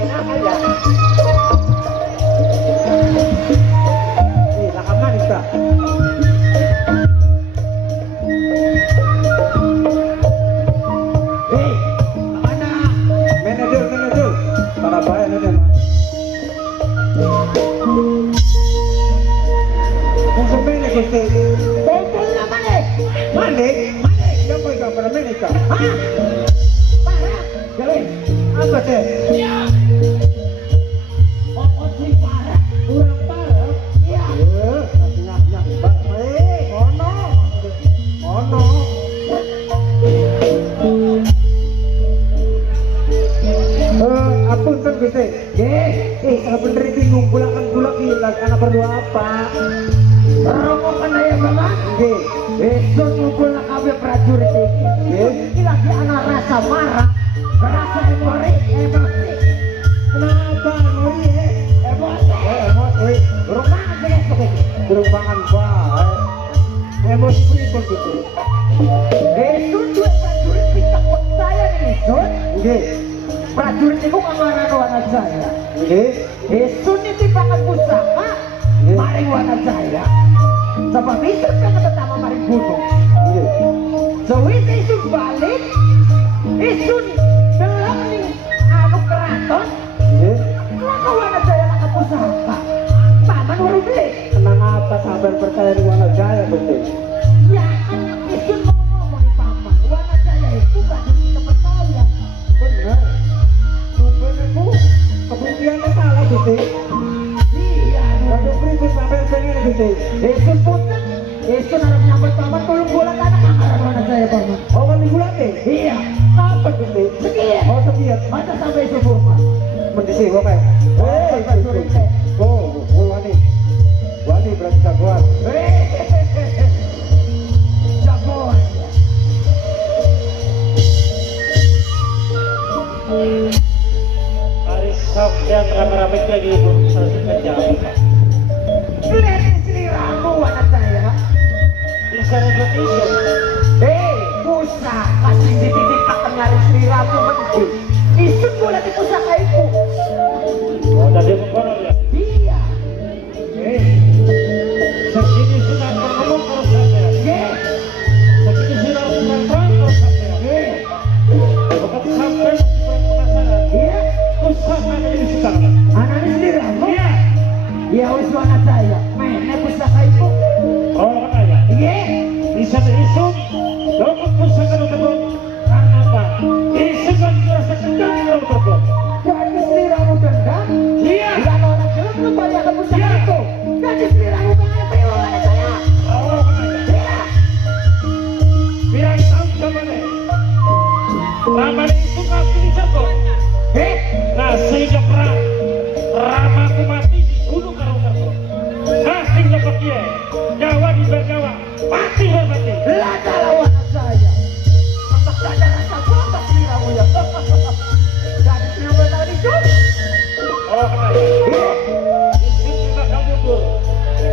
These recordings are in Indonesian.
enak aja. Nih, lakam manis tak? Hei, mana? Manajer. Para baik nanti. Musuh mana kita? Kumpul nama deh. Mana? Siapa yang para manajer? Hah? Parah. Jalan. Apa sih? Ya. Oh, si parah. Kurang parah. Iya. Nyak. Ono. Apa kan gitu? Kalau bener itu ngumpulakan gula hilang. Anak perlu apa? Rokokan aja mama. Besok ngumpul nak kabel prajurit ini. Ini lagi anak rasa marah, rasa emosi. Kenapa emosi? Emosi. Berumbangan baik. Emosi pribon gitu. Itu dua prajurit kita kok saya nih, Sun. Prajurit itu kamaran anak saya. Sun ini tibakan pusaka. Mari anak saya. Sebab itu kan pertama mari bunuh. Sewis isu balik, isu dalam nih anu keraton. Kenapa anak saya nak pusaka? Paman baru beli. Tenang apa sabar percaya di anak saya betul. Ya kan isu ngomong di paman. Anak saya itu gak kepercaya. Benar. Benerku kemudiannya salah betul. Iya. Ada berikut sampai pengen betul. Isu putih. Isu harus nyamper paman tolong bola tanah angkaran anak saya paman. Oh kan bulan deh? Iya. Apa gitu? Sekian. Oh sekian. Masa sampai subuh pak? Mendisi oke. Wani berarti jagoan. Jagoan. Hari Sabtu rame-rame lagi ibu selesai jam. Lihat istri ramu anak saya. Bisa rebut isu. Pusaka kasih titik akan lari istri ramu mending. Isu boleh di pusaka itu. Oh tadi mengkonon ya? Iya. Segini sudah ngomong kalau saya. Segini sudah ngomong kalau saya. Bukan sampai penasaran. Iya. Pusaka ini sekarang. Anak istri ramu? Iya. Ya wis anak saya. Mainnya pusaka itu. Oh ya. Iya. Bisa isu. Dapat pusaka tersebut. Karena apa? Isu kan merasa dendam kalau tersebut. Dan istri ramu dendam? Iya. Dan orang jelek membayarkan pusaka itu. Dan istri ramu pengen beli anak saya. Oh iya. Biar tahu sama nih. Lama itu ngasih disergok. Nah sehingga perang Ramaku mati dibunuh karo sergok. Nah sehingga pakai nyawa di bergawa mati hormati. Lada lawan saya. Tempat dada rasa botak diramu ya. Jadi kenapa tadi Jun? Oh kenapa? Isun juga kamu mundur.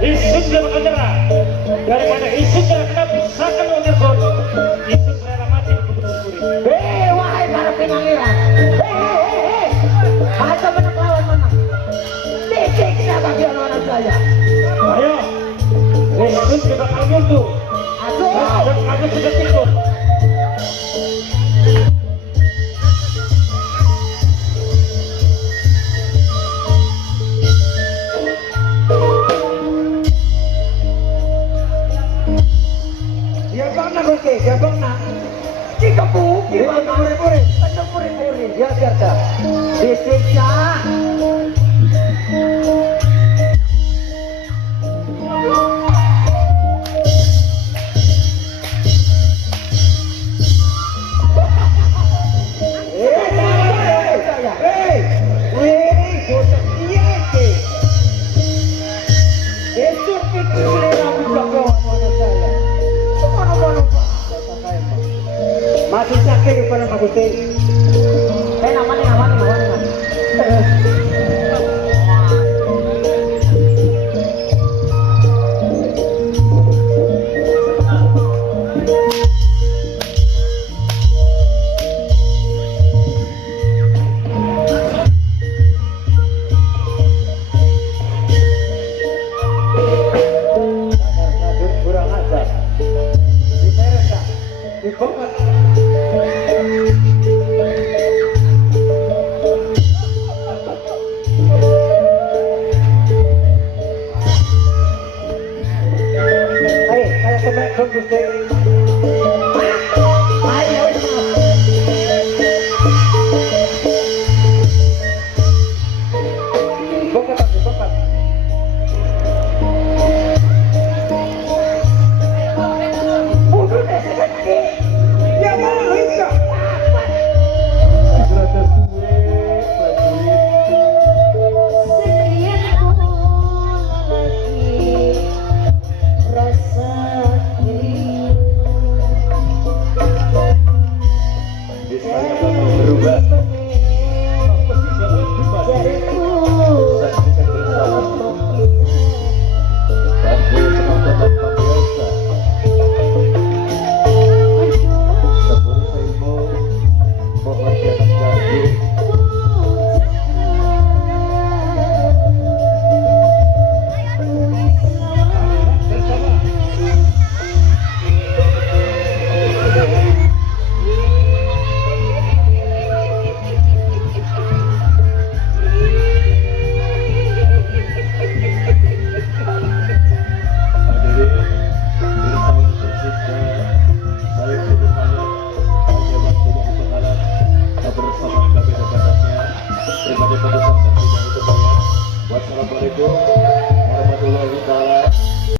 Isun dia bakal nyerah. Daripada Isun kena pusaka mengergok. Isun rela mati untuk bunuh-bunuh. Wahai para pengangiran. Ada menang lawan menang. Titiknya bagi anak saya. Ayo. Isun kita bakal mundur. Aku sudah tidur. Dia bangna. Jika bu, gimana puri-puri? Penuh puri-puri. Ya biasa. Disiksa. Masih sakit pada Pak Gusti. Namanya. Nuhun Gusti. Ayo. Bukan tempat. Udah sekali. Ya mau enggak? Berada suwe, bersama kami dan batasnya. Terima kasih pada saat ini. Wassalamualaikum